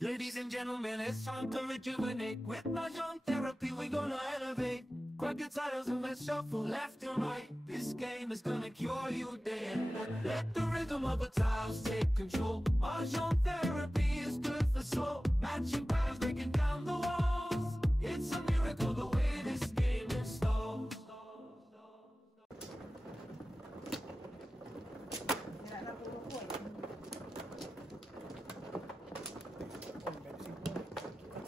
Ladies and gentlemen, it's time to rejuvenate. With Mahjong therapy, we're gonna elevate. Grab your titles and let's shuffle left and right. This game is gonna cure you day and night. Let the rhythm of the tiles take control. Mahjong therapy is good for soul. Matching patterns, breaking down the walls. It's a miracle the way this game installs.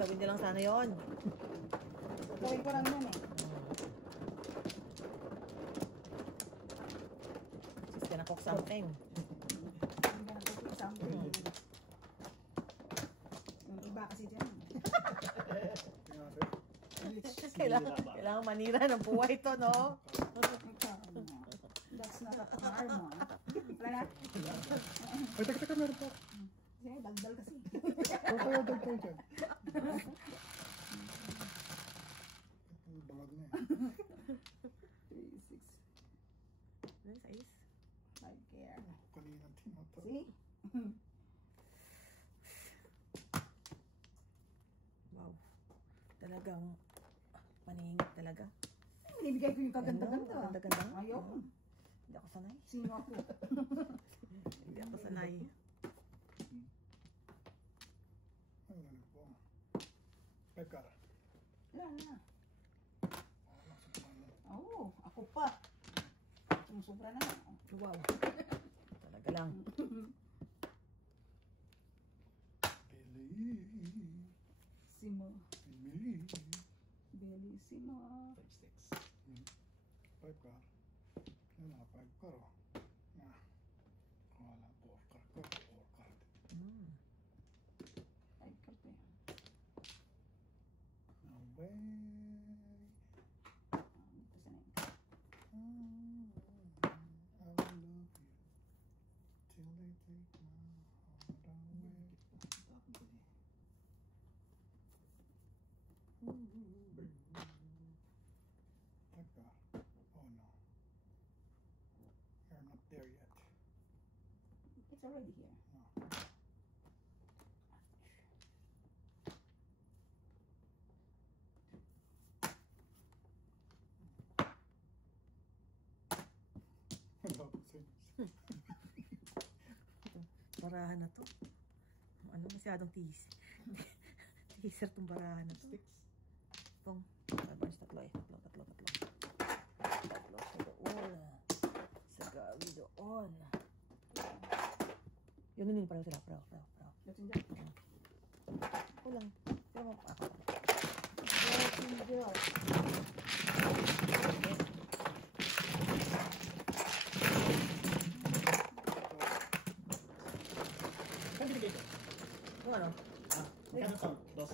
Sabihin niyo lang sana yun. Gawin ko lang yun eh. She's gonna cook something. I'm gonna cook something. Yung iba kasi dyan. Kailangan manira ng buhay to, no? That's not a farm. Wala na? Ay, teka, meron po. Kasi dagdal kasi. Kaya dagdag dyan. Bangag na eh. 3, 6, Nice, ice. 5 care. Kalinang tinata. See? Wow. Talagang paningit talaga. Binibigay ko yung kaganda-ganda. Kaganda-ganda. Ayaw. Hindi ako sanay. Sino ako? Hindi ako sanay. Ano po? Pekar. Wala na. Oo, ako pa. Sumusubra na. Wow. Talaga lang. Simo. Emily. Bellissimo. 5-6. 5 car. Yan na, 5 car oh. Yan. Wala, 4 car ko. 4 car. Ay, kape. No way. Ito sa nang. I will love you till they take my heart away. Pekka. Oh no. You're not there yet. It's already here. No. Barahan na to. Ano, masyadong teaser tong barahan na to. Itong, tatlo eh. Tatlo. Tatlo sa doon. Sa gabi doon. Yun pareho sila. Pareho. That's in there. Kulang. Pero mo ako. That's in there. Yung ano? Magkano sa dos?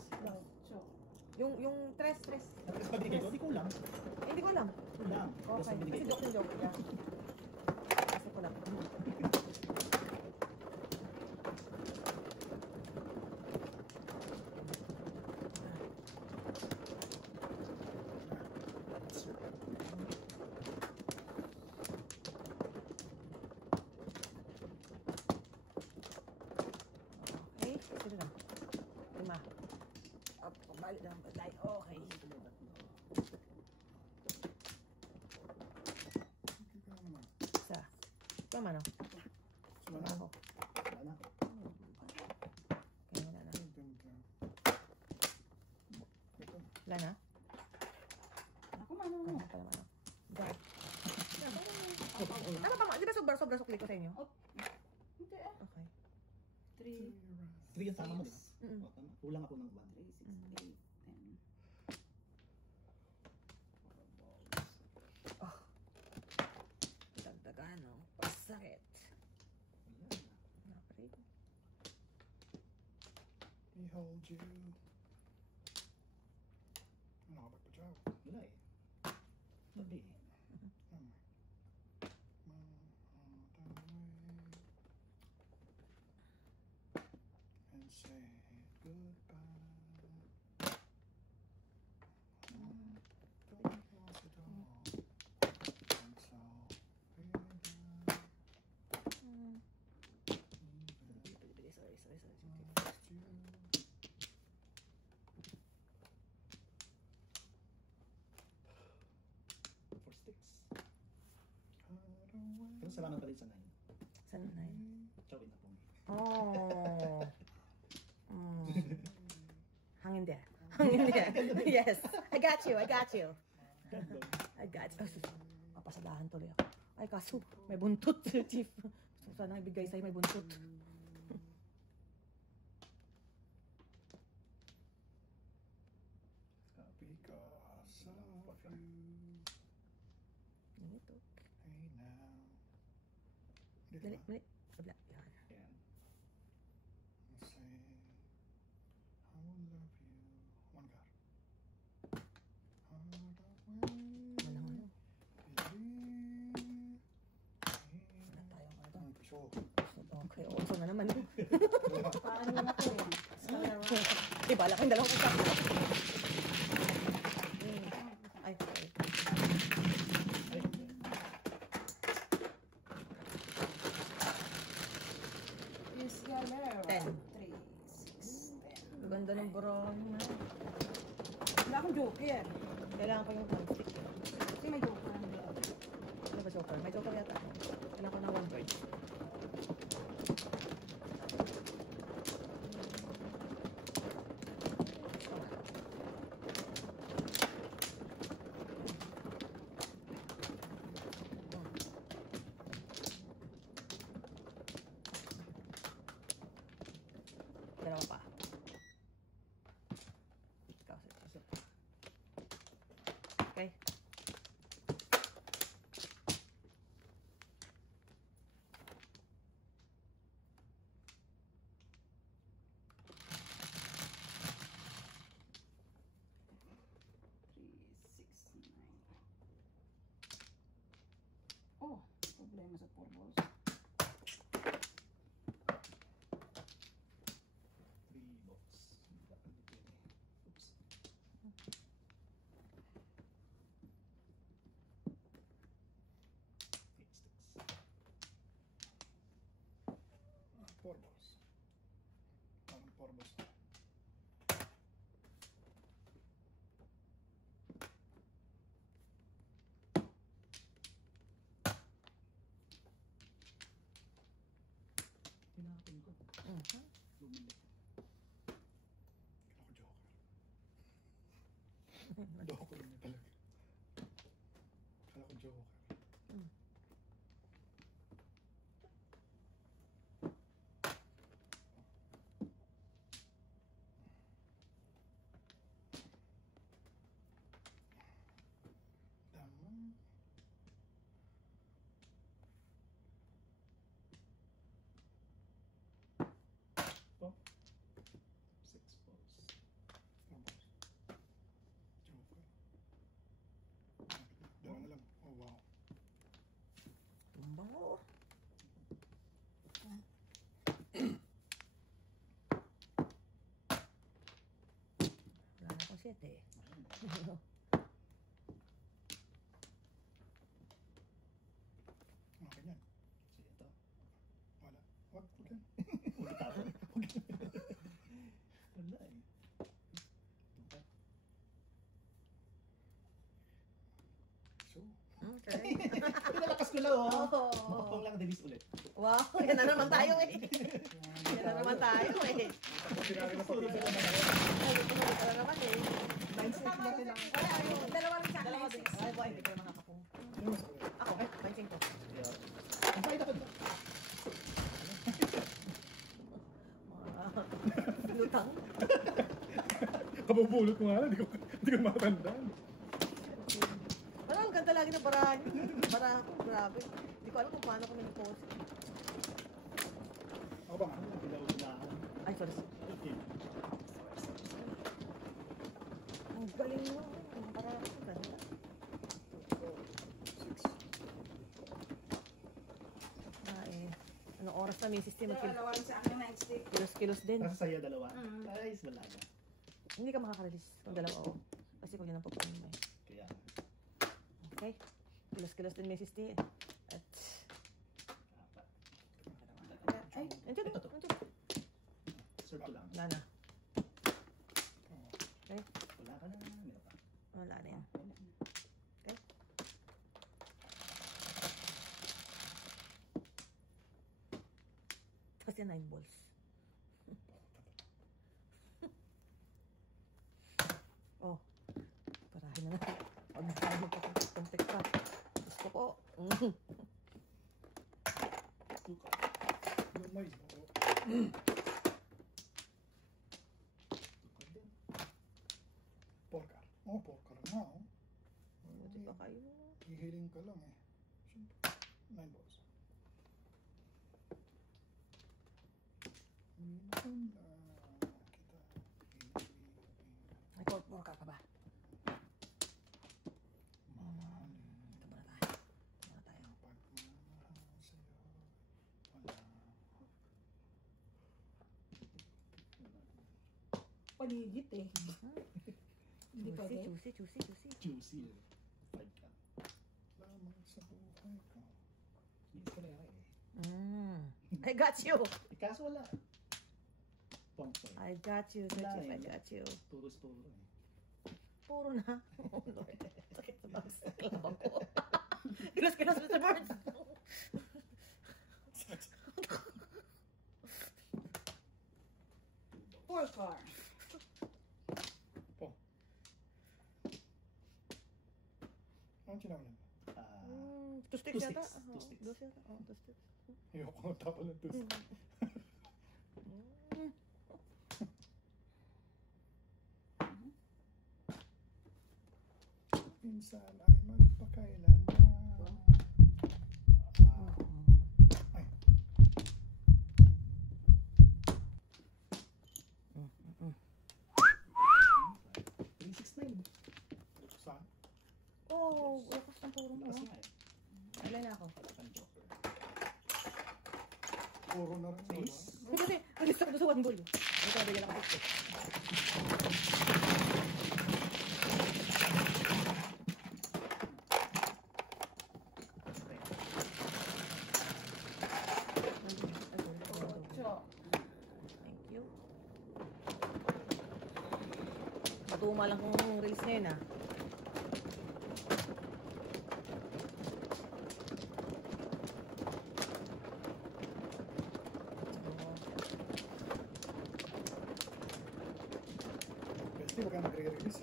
Yung tres. Tres pa binigay ko? Hindi ko lang. Hindi ko alam. Kulang. Dos Okay. ang binigay Kasi ko. joke. Yeah. Kasi ko lang. Okay. Sige lang. 5. Balik lang. Okay. Isa. Tama no? Wala Ako. Wala na. Kaya wala na. Ito. Wala na? Ako mano. Wala na pala mano. Dahil. Tama. Di ba sobra sukli ko sa inyo? Hindi ah. Okay. 3, 3 yung tama mo, di ba? Mm-mm. O, tama. Kulang ako ng 1. 3, 6, 8, 10. Oh. Dagdagan, no? Pasakit. Wala na. Naprid. Behold you. Ano ka pagpatsaw? Wala eh. Sabi eh. And say goodbye. Don't want it all. And so, Sorry. lost you. Salamat pa rin sa 9. Saan na yun? Chowin na po. Oh. Hang in there. Hang in there. Yes. I got you. I got you. I got you. Papasadahan tuloy ako. Ay, kaso, may buntot, Chief. So, sana ibigay sa'yo may buntot. Because of you. Yan ito. Hey now. Dito Dali, ba? dali. Kabla. Yan. Yan. Say, I will love you. One card. Heart of wind. Walang ano. Believe Wala tayong ano. Ang piso. Okay, also na naman. Parang naman ako eh. Diba, laking dalawang usap. Ay, sorry. Is yellow. 10. 3, 6, 10. Ganda ng brown na. Wala akong joker. Kailangan ko yung plastic. Kasi may joker ang dalawa. Ano ba joker? May joker yata. Kailangan ko ng one bird. Dalawa pa. Ikaw, sir. Okay. Oh, problema sa 4 balls. 3 box. Oops. 8 sticks. 4 balls. Parang 4 balls na. Pinapin ko. Bumili. Kailangan ko joker. Joker niya talaga. Kailangan ko joker. Tama. Po. 6 balls. 4 balls. Joker. Dalawa na lang. Oh wow. Tumbang mo. Wala na akong 7 eh. Okay yan. So, ito. Wala. Wag. Okay. Huwag itapon. Wala eh. Ito. So, Okay. Pinalakas ko lang oh. Oh. Makapang lang release ulit. Wow, yan na naman tayo eh. Yan na naman tayo eh. sinabi na pag Tulog ka naman. Ay, tumulit ka na naman eh. Mindset natin lang. Dalawa rin sa akin. Ay, boy, hindi ko naman nakapong. Ako, ay, pansin ko. Yeah. Ang pahit ako dito. Lutang. kabubulot ko nga lang, hindi ko matandaan. Wala, ang ganda lagi ng barahan niyo. Barahan ko, grabe. Hindi ko alam kung paano kami nag-post. Ako ba nga? Pinaunahan. Ay, sorry. Ang galing mo. Ang barahan ko, ganda. 6. Eh, anong oras na may system? Dalawa rin sa akin na stick. Kilos-kilos din. Nasa sa'yo dalawa. Mm. Guys, wala na. Hindi ka makaka-release kung dalawa o. Kasi kung yun ang pagkain mo eh. Kaya, Okay? Kilos-kilos din may system. At, 4. ay, nandiyan. Ito to. Nandiyan. Serve ko lang. Wala na. Okay? Wala ka na. Meron pa. Wala na yan. Okay? yan, 9 balls. Oh, parahin na natin. Huwag na tayo magpapuntik pa. Gusto ko. Suka. Lumay. Porkar. Oh, porkar na, oh. Buti pa kayo. Hihiling ka lang, eh. Siyempre. 9 balls. Minsan kita May porka ka ba? mamahalin. Ito muna tayo. Ito muna tayo. Pagmamahal sa'yo, wala. Paligid eh. Hindi Juicy, pwede. juicy, juicy, juicy. Juicy. 5 ka. Lamang sa buhay ko. Hindi ko kaya eh. I got you. Eh, kaso wala. Pong po. I got you, Sir Chief. I got you. Puro eh. Puro na. Oh, Lord. Sakit sa bangs. Labang ko. Kilos, Mr. Burns. Porkar. Po. Anong sinawin? Two sticks Two yata. sticks. Two sticks. Two sticks. Oh, two sticks. Ayoko nga tapos ng tus. Minsan ay magpakailan na. Ay, 369. saan? Oh, lakas ng puro mo. Lakas nga eh. Alay na ako. Ang joker. Puro na rin. Face. Kasi, ang gusto ko sa one ball. Ito, bigyan ako ito. Ocho. Thank you. Matuma lang kung reels ngayon ah. Besti, wag ka nagre-release.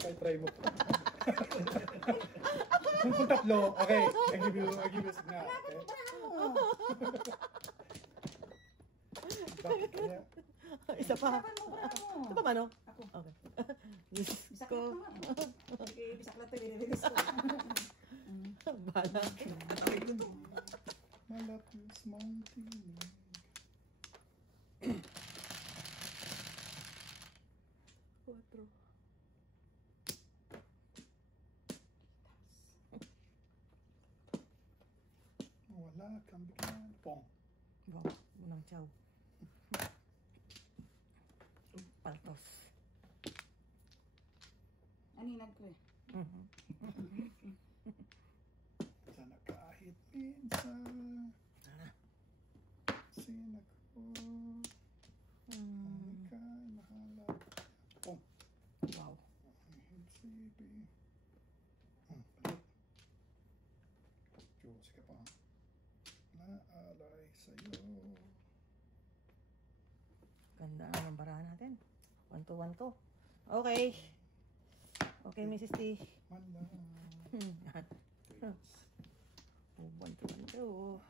Kahit try mo. Kung tatlo, okay. I give you signal. Okay? Bakit kaya? Isa pa. Ito pa mano? Ako. Okay. Diyos Bisaklat ko. naman. Sige, bisaklat to, i-release ko. Bala. Malapis mong tinig. Quatro. Wala kang bigyan. Pong. Wow, unang chow. Paltos. Aninag ko eh. Sana kahit minsan. Sinag ko. Ika'y mahalap. Pong. Wow. Ang sibi. Balik. Diyos ka pa. Naalay sa'yo. Ganda ang barahan natin. 1-2, 1-2. Okay. Okay, Mrs. T. Malang. 1-2, 1-2.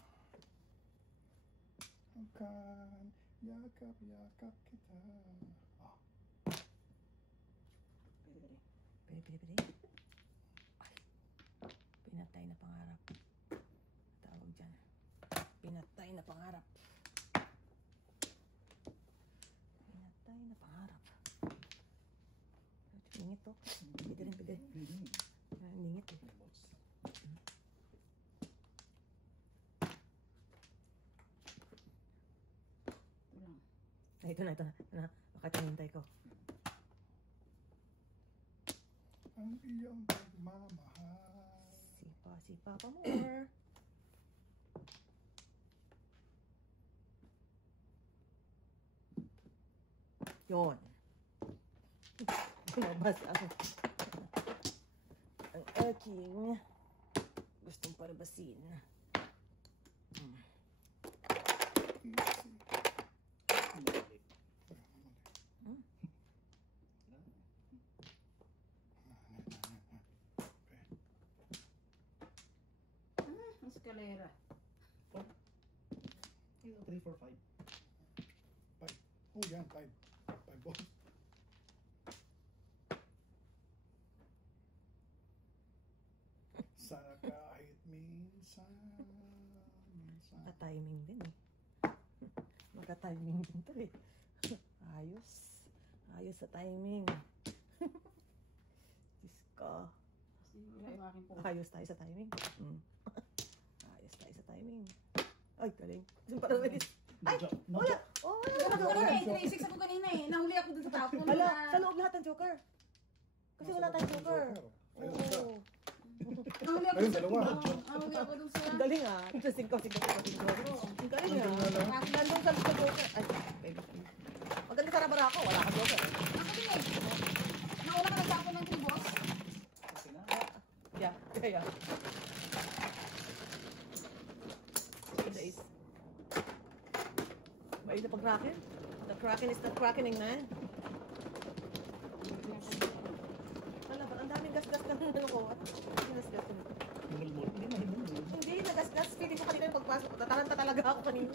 Akan yakap-yakap kita. Ah, Pwede. Pili. Ay. Pinatay na pangarap. Tawag dyan. Pinatay na pangarap. Pinatay na pangarap. Ningit to. Pwede rin. Ningit eh. Ito lang. Ay, ito na. Bakit hinintay ko? ang iyong pagmamahal. Sipa pa more. Yun. Lumabas ang aking gustong parabasin. Mali. Escalera. 3, 4, 5. Oh, yan, 5. 5 balls. Sana kahit minsan. Maka-timing din eh. Maka-timing din to eh. Ayos. Ayos sa timing. Diyos ko. Sira yung aking po. Ayos tayo sa timing. Ayos tayo sa timing. Ay, galing. Parang bilis. Ay, wala. Oh, wala. Ako kanina eh, tinaisik ako kanina eh. Nahuli ako dun sa tapon. Hala, sa loob lahat ng joker. Kasi wala tayong joker. Ayun, isa. Oo. Nahuli ako Ayun, dun sa dalawa. Nahuli ako dun sa... Ang galing ah. Ito, singko. Ang galing ah. Nandun sa joker. Ay, baby. Maganda sa rabara ako. Wala kang joker. Ako din eh. Nauna ka nagtapon ng 3 balls. Kasi na. Yeah, kaya. Days. Ba ito pag-kraken? The kraken is not krakening na eh. Wala ba? Ang daming gasgas ng ano ko. Ginasgas ko. Himulmul. Hindi mahimulmul. Hindi, nagasgas. Feeling ko kanina yung pagpasok. Tataranta talaga ako kanina.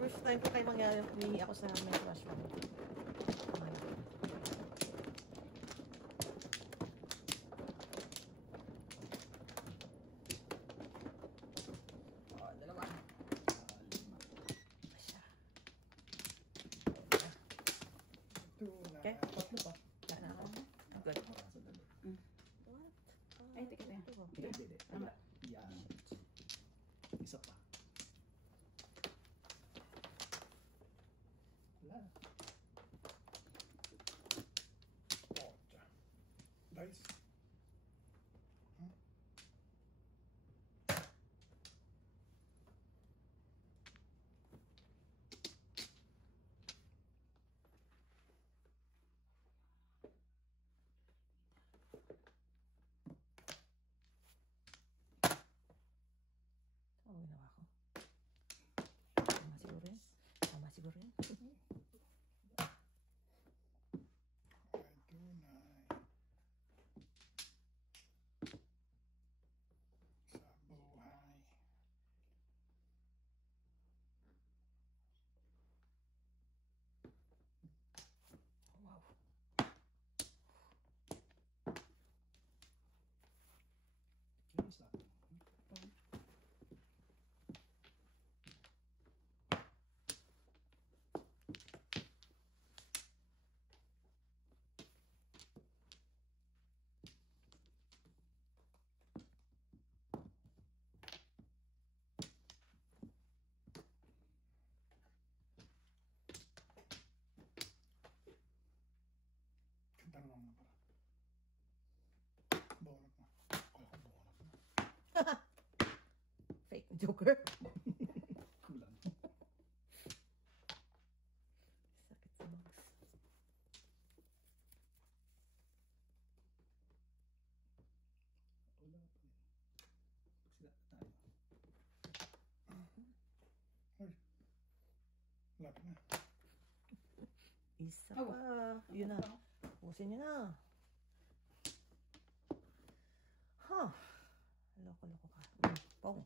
First time ko kayo mangyari. Humingi ako sa may crush mo. Okay. Tatlo pa. Sana ako. Good. Sandali. What? Ay, teka, teka. Hindi, hindi. Wala. Yan. Isa pa. Wala. Dice. Oo, ginawa ko. Tama siguro yun. Tama siguro yun. Ay, tunay. Sa buhay. Wow. Yung isa. Kanta naman nga para. Bonus na. Kala ko bonus na. Fake joker. Kulang. Sakit sa lungs. Wala pa eh. Sila tayo. Lapit na. Isa Oh. pa. Yun na. Pusin niyo na. Huh. Loko-loko ka. Pong.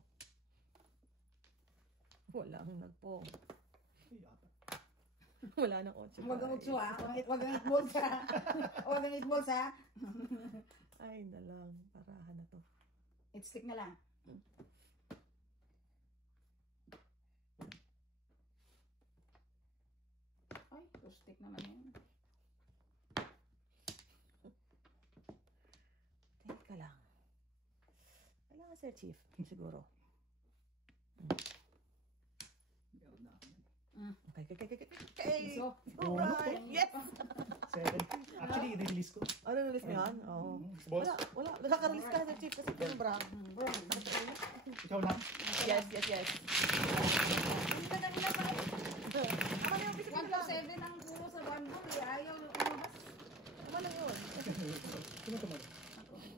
Wala ang nagpong. Ay, apat. Wala nang 8. Huwag kang utso ha. Huwag kang 8 balls ha. Huwag kang 8 balls ha. Ay na lang. Parahan na to. 8 stick na lang. Ay, 2 stick naman yun. Teka lang. Kailangan Sir Chief. Siguro. Meron na ako yan. Okay. So, Alright. Yes! 7. Actually, i-release ko. Ano release mo yan? Oo. Boss. Wala. Nakaka-release ka Sir Chief kasi yung bra. Ikaw lang. Yes. Ang ganda nila pa. Ano yung bisik 1 nila? to 7 ang puro sa bundle eh. Ayaw lumabas. Ano lang yun? Sino tumalo? Ako. 6.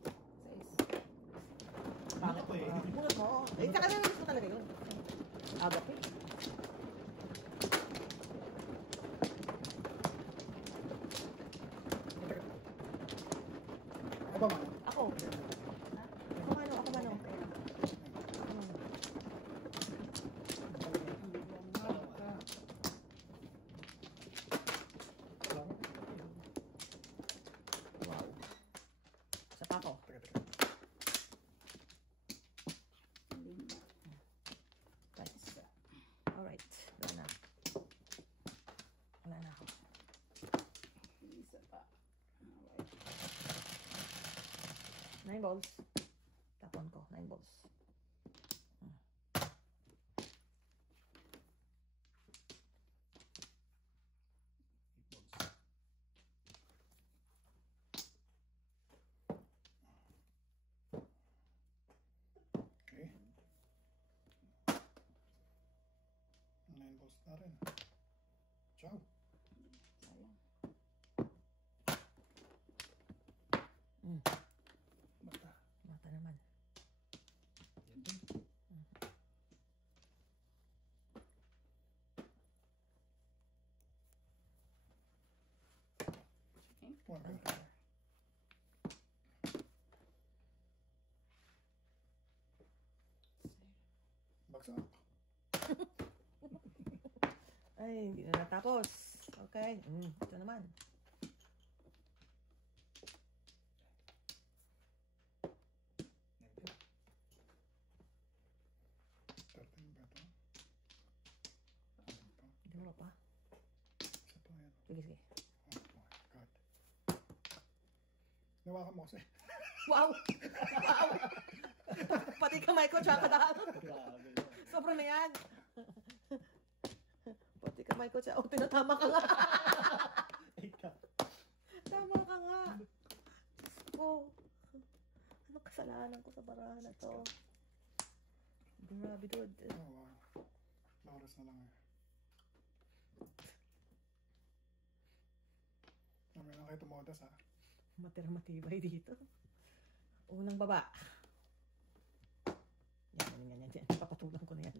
Bakit ko eh? Bunot mo. Eh, saka na-release mo talaga yun. ba man? Ako. Ako mano, ako mano. Wow. Isa pa ako. Teka, teka. Guys. Alright. Wala na. Wala na ako. Isa pa. Alright. 9 balls. Tapon ko. 9 balls. Okay. 9 balls na rin. Ciao. Sayang. Mata. Mata naman. Yan din. One One pair. pair. Bagsak. Ay, hindi na natapos. Okay. Ito naman. Yan din. 13 ba ito? Hindi mo pa. Isa pa yan. Sige, sige. Oh my God. Nawakan mo kasi. Wow! Wow! Pati kamay ko, tsaka dahil. Grabe. Sobrang na yan. Pati kamay ko, tsaka. Oh, tinatama ka nga. Ikaw. Tama ka nga. Oh. Ano kasalanan ko sa barahan na to? Grabe, dude. Oh wow. Lakas na lang eh. Namin lang kayo tumodas ha. Matibay dito. Unang baba. Yan. Papatulang ko na yan.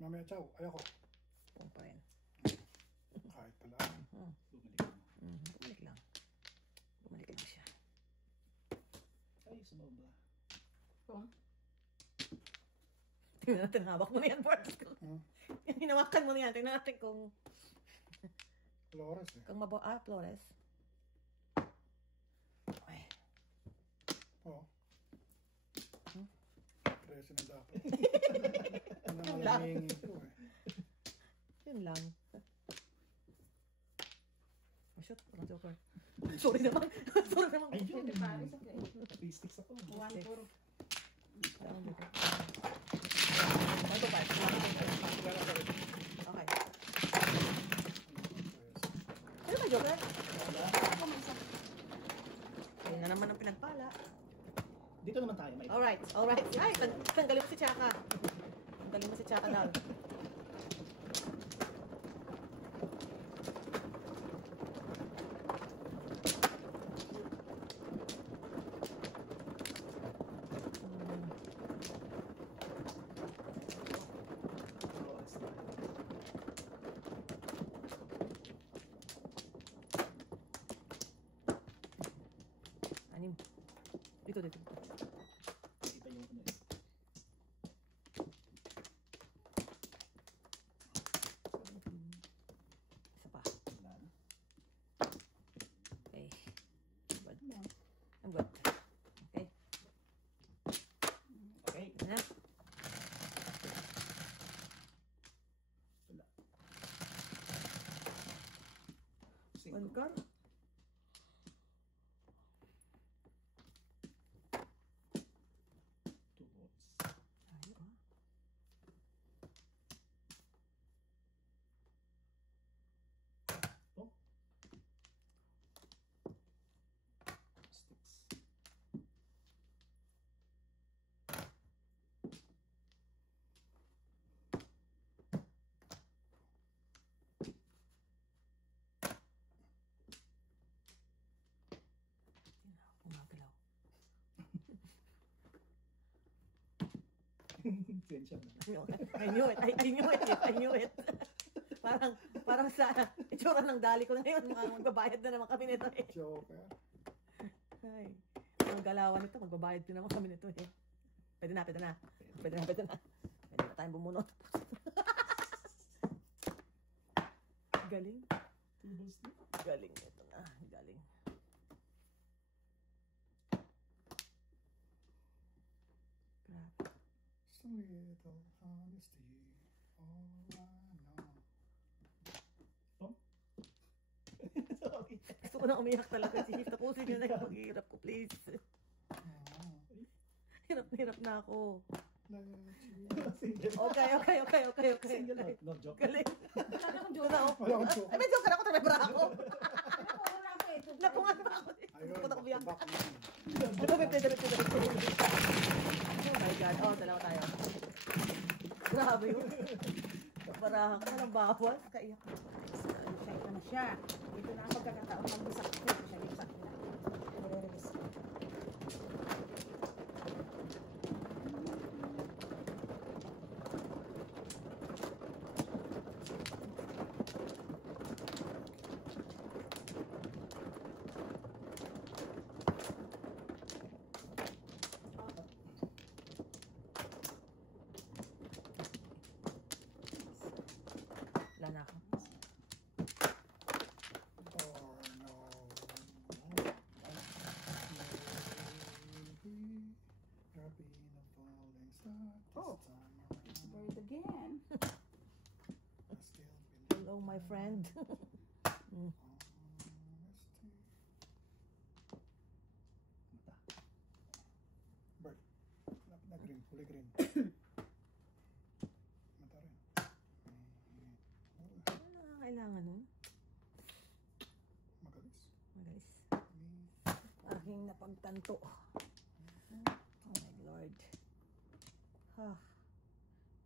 Mamaya, ciao. Ayoko. Pong pa rin. Kahit pala. Bumalik mo. Bumalik lang. Bumalik lang siya. Ay, sumobra. Kung? Tingnan natin, hawak mo na yan, Bart. Hinawakan mo na yan. Tingnan natin kung Flores eh. Flores. Ay. Oo. Hmm? Presyo na dapat. Ano Yun nga lang. lang hihingin ko eh. Yun lang. Oh, shoot. Walang joker. Sorry naman. Sorry naman. Ayun. Hindi pa. It's okay. 3 sticks ako. One, Six. four. Walang joker. Okay. Ano ba joker? Ako may isa. Ayun na naman ang pinagpala. Dito naman tayo. May Alright. Ay, tanggalin mo si Chaka. Tanggalin mo si Chaka daw. Flores na. Anim. Dito. Iba yung ano eh. Isa pa. Wala na. Okay. Good. No. I'm good. Okay. Okay. Ito na. Wala. One Cinco. card. Two votes. Ay, oh. Oh. Sticks. Influensya na. I knew it. I knew it. I knew it. Parang sa itsura ng dali ko na yun. Magbabayad na naman kami nito eh. Joker. Ay, ang galawan nito, magbabayad din naman kami nito eh. Pwede na. Pwede na tayong bumunot. Galing. Tubos na. Galing ito na. Galing. Grabe. Just a little honesty. All I know. Gusto ko na umiyak talaga. Sige, tapusin nyo na yung paghihirap ko, please. Hirap na ako. Okay. Single out. No, joke. Galing. Wala akong Ito na ako. Wala akong joke. Ay, may joke ako. Tumebra ako. Wala ako eh. Napunga na ako. Ayun, Punta ko biyak. back na yun. Ano ba, pwede. Oh my God. Oh, dalawa tayo. Grabe yun. Barahan ko ng bawas. Kaiyak. Excited na siya. Ito na ang pagkakataon ng bisa ko. Siya yung sa akin. Nire-release ko. Wala na ako. Oh no. Happy in a falling star. Oh. This time around. Bird again. I still believe. Hello, my friend. Honesty. Mata. Bird. Green. Huli green. Mata rin. Ano nga kailangan nun? Magalis. Guys, Me. aking napagtanto. Oh my Lord. Ha.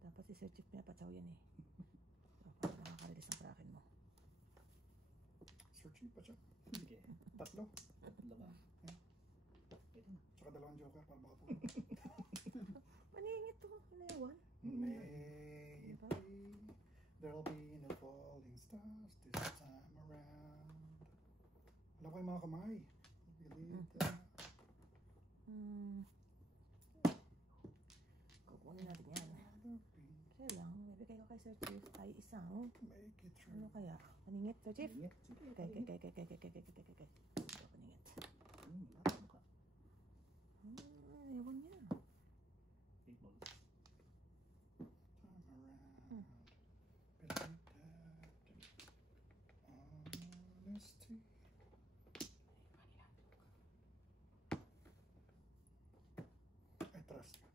Dapat si Sir Chief pinapatsaw yan eh. Dapat nakaka-release ng kraken mo. Searching pa siya. Sige. Tatlo. Tatlo ba? Pwede na. Tsaka dalawang joker para baka po. Maningit to. Inayawan. Maybe there'll be no falling stars this time around. Wala ko yung mga kamay. Believe that. Kukunin natin yan. There'll be Kaya lang, bibigay ko kay Sir Chief ay isang, make it ano through. kaya? Paningit, Sir Chief? Ingat. Sige. Okay. Paningit. Ano ka? Ayawan niya. 8 balls. Time around. Believe that. Honesty. I trust you.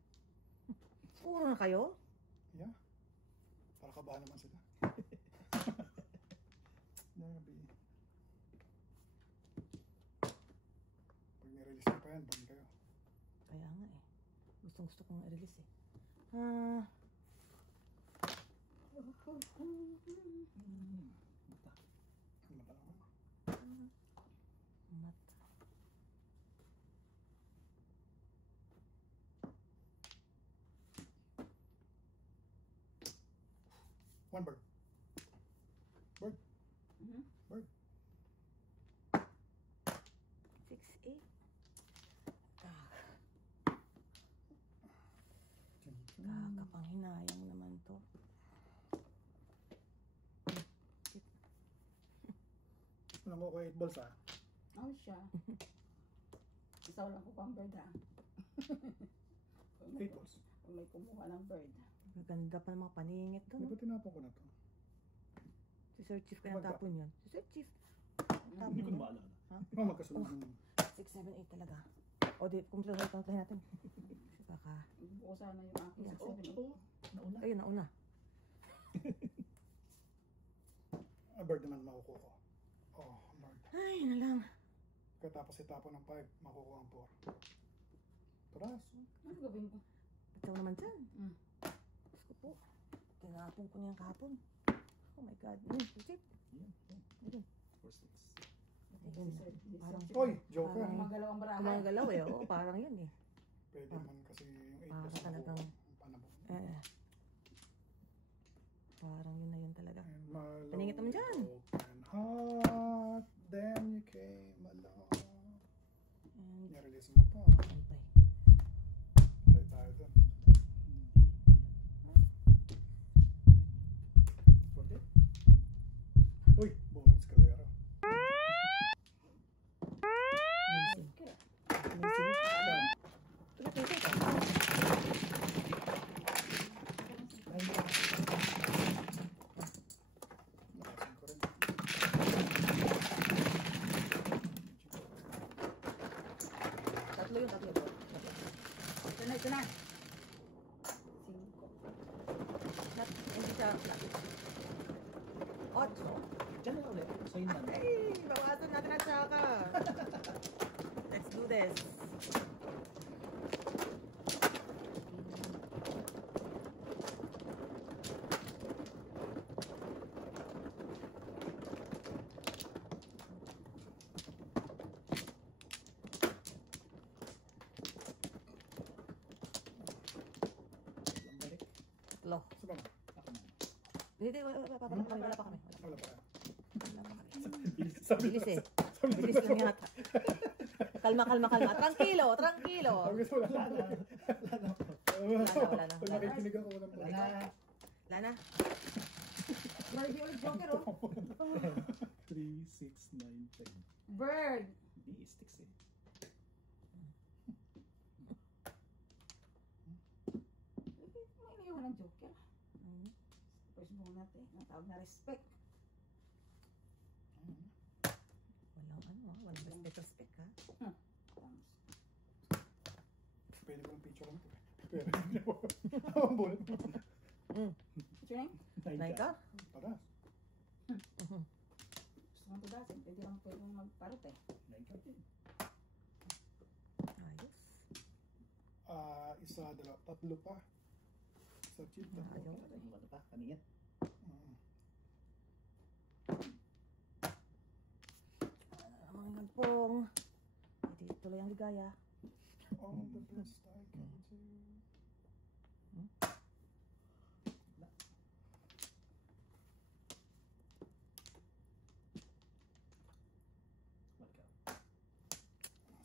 Puro na kayo? Yeah. Para kabahan naman sila. Nabi. Pag nirelease na pa yan, ban kayo. Kaya nga eh. Gusto kong i-release eh. Mata. Ang mata naman. Mata. One bird. Bird. Mhm. Bird. 6A. Kakapanghinayang naman to. Walang ko 8 balls ah. Ano siya? Isa lang ko pang bird ha. 8 balls. Kung may kumuha ng bird. Maganda pa ng mga paningit Di doon. ba tinapon ko na to? Si Sir Chief kaya Magka- tapon yun. Si Sir Chief. Hindi ko Tapon na yun. maalala. Oh, magkasunod yung 6, 7, 8 talaga. O di, kung tuloy tayo natin. Kasi baka, Buo sana yung aking Yeah. 6-7-8. Nauna. ayun, nauna. bird naman makukuha ko. Oh, Lord. Ay, na lang. Kaya tapos itapon ng 5, makukuha ang 4. Taraso. Ano gawin ko? Ikaw naman dyan. Mm. Diyos ko po. Tinapon ko niyan kahapon. Oh my God. Sir Chief. Yan. Ayun. 4-6. Ayun. Parang, Oy, joker. Parang- Magalaw ang barahan. kumagalaw eh. Oo, parang yan eh. Pwede man kasi yung 8 Para balls talagang- panabo. Parang yun na yun talaga. And my Paningit naman dyan. broken heart, then you came along. And, I-release mo pa. antay. Play tayo dun. Okay. Uy, buong eskalera. Amazing. Amazing. Tuloy, tuloy, tuloy. Nakasin ko rin. Tatlo yun, tatlo. Ito na, ito na. 5. Hindi siya. 8. Diyan na ulit. So yun lang. Ay, bawasan natin ang tsaka. Let's do this. Lang balik. Lo. Sa ba? Ako na. Hindi, wala pa kami. Wala pa kami. Wala pa. Wala pa kami. Sabi Bilis eh. Bilis lang yata. Kalma, kalma, kalma. Tranquilo, tranquilo. Sabi ko wala na. Wala na. Pag nakikinig ako walang Wala balik. na. Wala na. Bird yung joker, oh. 3, 6, 9, 10. Bird. Hindi, sticks eh. May iniwan ng joker. First mo natin. Ang tawag na respect. Walang ano, walang respect ha. Pwede ko ng picture lang ito. Pero hindi mo. Ang bullet mo. What's your name? Nay ka? Paras. Gusto mong tudasin. Pwede lang pwedeng magparot eh. 9 card din. Ayos. Isa, dalawa, tatlo pa. Sa chip, tatlo. Ayaw. Ano pa? Kaningit. Mga ngagpong. Hindi tuloy ang ligaya. All the best I can do. Balik ka.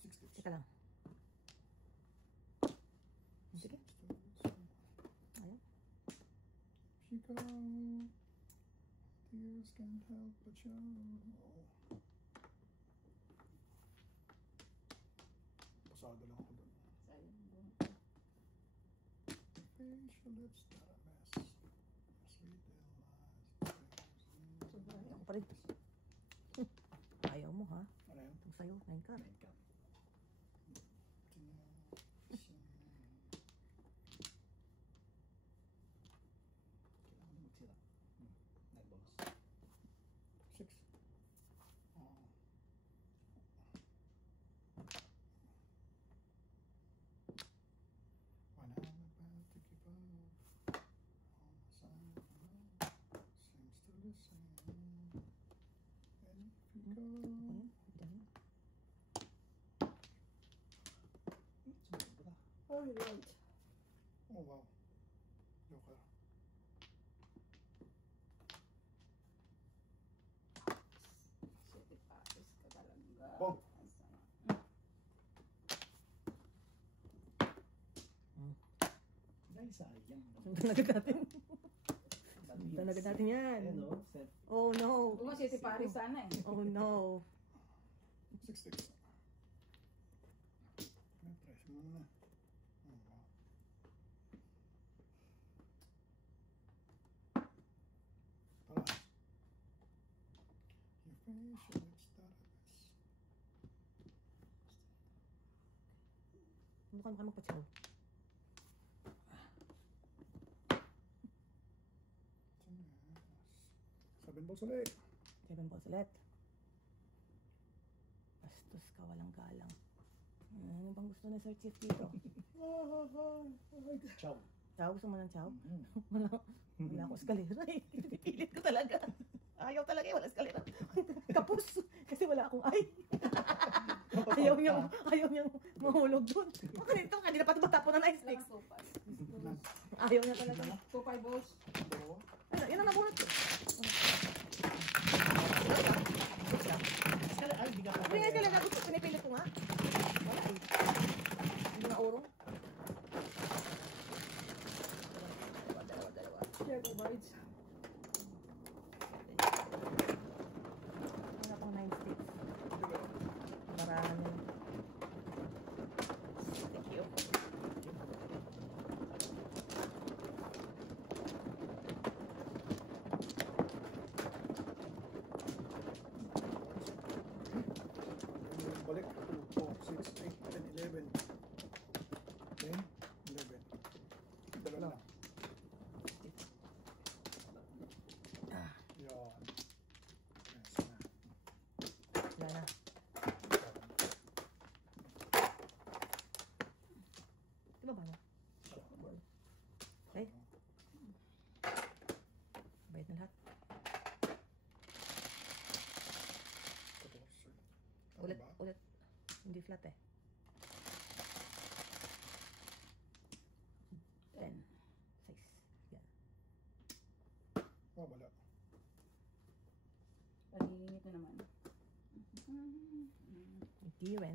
6 tips. Teka lang. Sige. Ayaw. Chico, tears can't help but show. Pasado lang ako doon. Facial lips that a mess. Sweet little eyes. Ayaw ko pa rin. Ayaw mo ha. Ano yun? Kung sa'yo, 9 ka. 9 card. Kailangan mo magsira. 9 bonus. 6. When I'm about to give up, all the signs seems to listen. And if you go, Ano? Diyan. Sumunod ba? Oh, right. oh wow, Joker. City Paris ka talaga. Bong. Ay, sayang. Sundan agad natin. Bad Sundan news. agad natin yan. Ayan o. Set. Oh no. Kung City Paris sana eh. Oh no. 6 sticks. Press mo muna. Oh wow. Paras. Your facial lips that a mess. Mukha mo magpatsiw. Seven balls ulit. 7 balls ulit. Bastos ka, walang galang. Ano bang gusto na Sir Chief dito? Chow. Chow, gusto mo ng chow? Mm. Wala akong eskalera eh. Pipilit ko talaga. Ayaw talaga eh, wala eskalera. Kapos. Kasi wala akong ay. Ayaw niyang mahulog dun. Kanina pa tumatapon na 9 sticks. Ayaw niya talaga. 2-5 balls. Ayun, yun ang nabunot ko. Ay, di ka pa. Kaya gusto, pinipilit ko nga. Wala eh. Hindi na urong. Dalawa. Share ko birds. Wala pang 9 sticks. Marami. Thank you. Balik. 2, 4, 6, 8, 10, 11. 10, 11. Dalawa lang. Yun. Yes na. Wala na. Di ba ba na? Okay. Bayad na lahat. Ulit. Hindi flat eh. 10. 6. Yan. Oh, wala. Pag-iinit na naman. Hindi rin.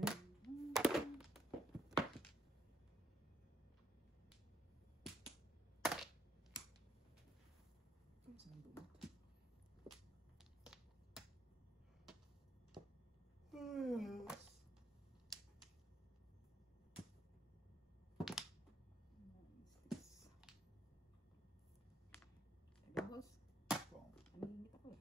Balls. Wow. Pag-iinit ako eh.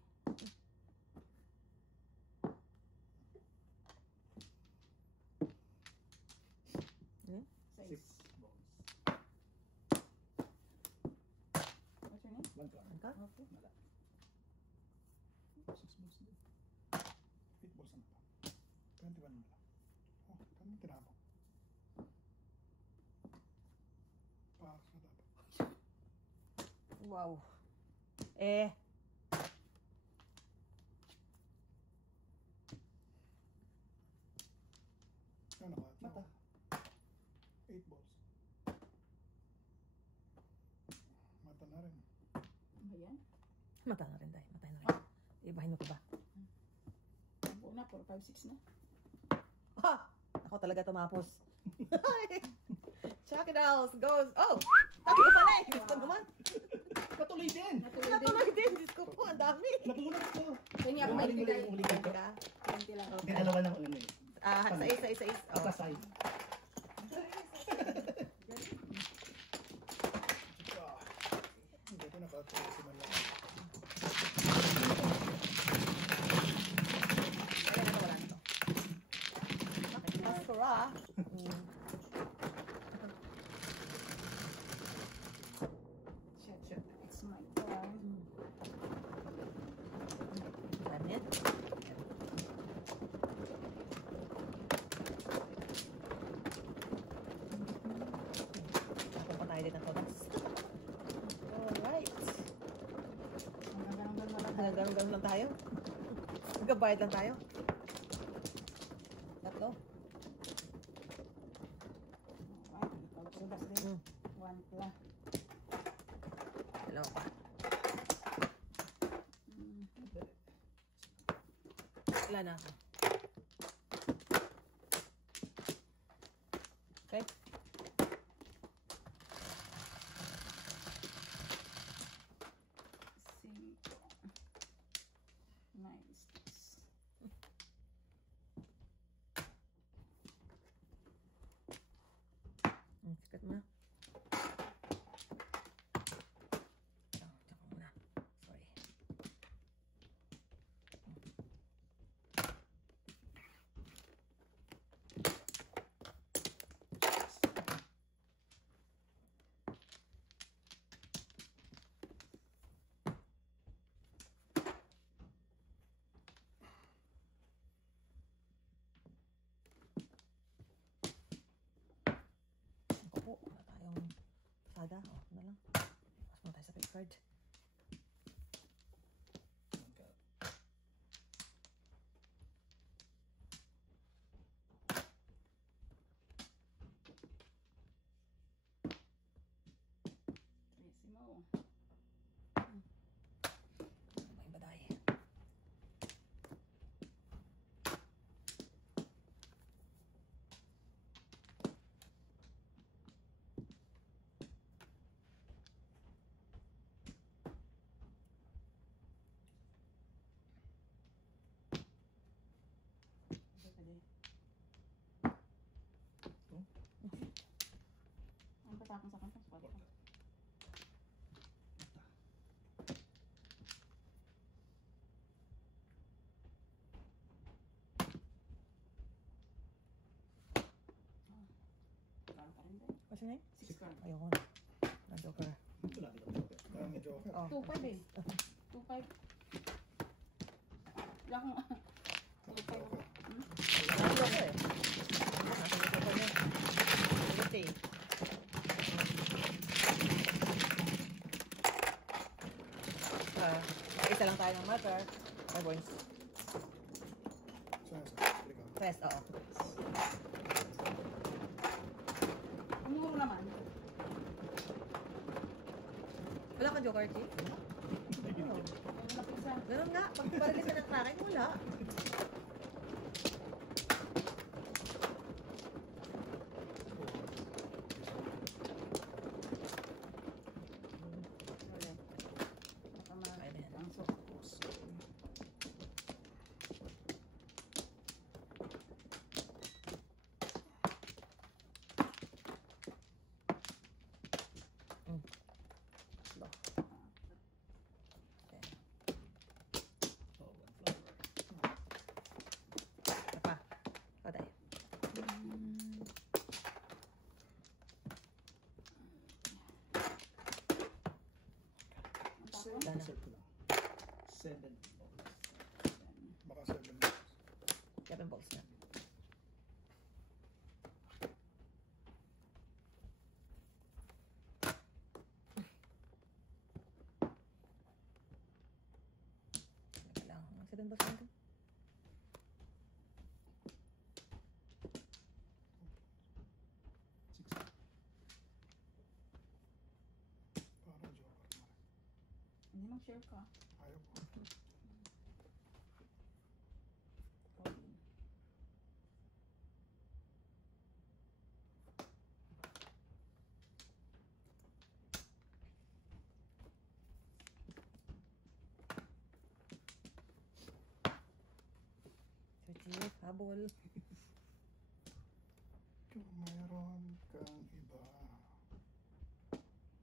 Hmm? 6 balls. What's your name? One ka. Ano ka? Okay. Wala. 6 balls din. 8 balls na pa. 21 na lang. Oh, kami tinapok. Pass na dapat. Wow. Eh. Ano ka? Mata. 8 balls. Mata na rin. Ba yan? Mata na rin, Day. Matay na rin. Ibahin mo pa ba? Ang una, 4, 5, 6 na. Ah! Ako talaga tumapos. Chuck it out. Goes. Oh! Tatlo pala eh. Gusto naman. Patuloy din! Natuloy din. Natuloy din. Diyos ko po. Ang dami. Napunod ko. Kanya ako may Huling-huli bigay. yung huli ko. Teka. 20 lang. Okay. Dalawa ng ano eh. Sa is. Oh. Sa side. Hindi ko nakatuloy man lang. Ayan, ito, wala nito. Okay. Mascara. Shit. It's my turn. Damit. Tapos pa tayo din ng todas. Alright. Hanggang wala tayo. Hanggang lang tayo. Magkabayad lang tayo. Tatlo. Alright, ikaw sudas din. 1 pla. Dalawa pa. Wala na ako. Okay. Cinco. Nice. Sikat mo na. Tsaka muna. Sorry. Ako po, wala tayong pasada. O, ano na lang. Mas muna tayo sa credit card. One ka. tapon sa kanto. Spot. Karo ka rin din. What's your name? 6 card. Ayoko na. Na-joker. Wala din ako. Parang may joker. Oh. 2-5 eh. 2-5. Wala akong... 2-5 ako. Na-joker eh. Nasa joker niya. Okay. Isa lang tayo ng matter. My boys. Saan sa? Ikaw. Rest, oo. Ang muro naman. Wala ka joker, Chi? Ang lapit sa... Ganun nga. Pag paralisan ng kraken, wala. Wala. Baka ma-tangso. Oh, one flower. Isa pa. Patay. Ang tapon. Dana. Set ko lang. 7 balls. Baka 7 minutes. 7 balls na. Teka lang. 7 balls natin. Six. Parang joker na rin. Hindi mag-share ka. Ayaw ko. Sir Chief, habol. Kung mayroon kang iba.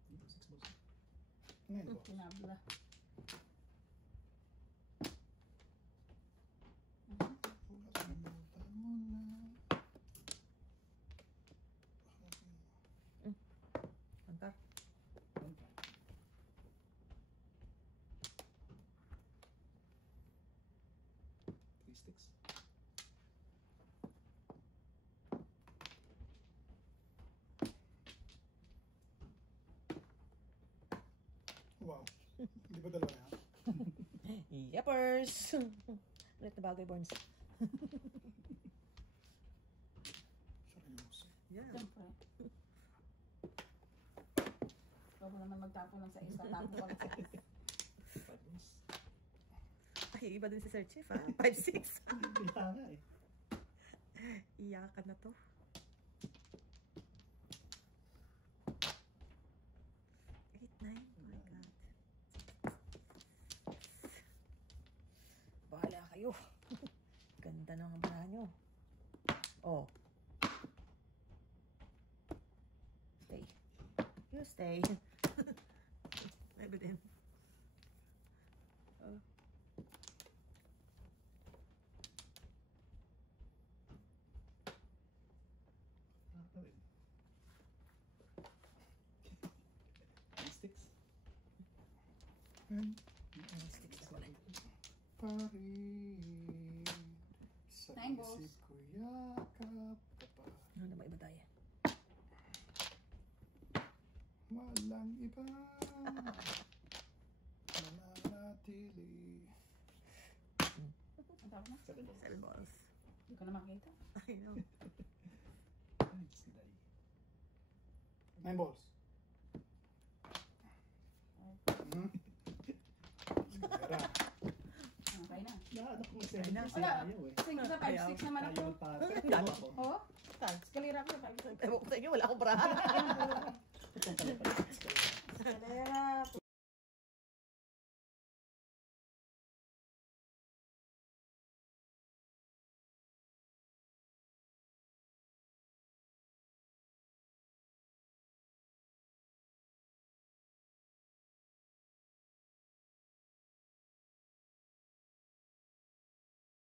Dito, 6 balls. 9 balls. Kinabla. Kalimutan mo na. Antar. 1 5. Three sticks. Wow. Hindi ba dalawa yan? Yepers! Ulit na bagay, Borns. Seryoso. Yeah. Siyempre. Ikaw mo naman magtapon lang sa isa. Tapon ka lang sa isa. 5 balls. Ay, iba din si Sir Chief, ha? 5-6. Kaya nga eh. Iyakan na to. Eight, nine. Oh my God. Bahala kayo. Ganda ng hablahan nyo. Oh. Stay. You stay. Maybe din. Oh. Nakakawin. 3 sticks. Sticks na pala. Parin sa 9 balls. isip ko yakap ka pa. Ano na ba iba tayo? Walang iba mananatili. Ang tapon na. 7 balls. 7 balls. Hindi ko na makita. I know. Ay, silay. 9 balls. Mhm. Pera. Okay na. Naano ko sa Ay, na. kasi Wala. ayaw eh. Kasi sa 5-6 naman ako. Ayaw magpapit. Ang Ayaw dami. ako. Oo? Thanks. Eskalira ko sa 5-6. Ewan ko sa inyo, wala akong braha. Itong pala pala.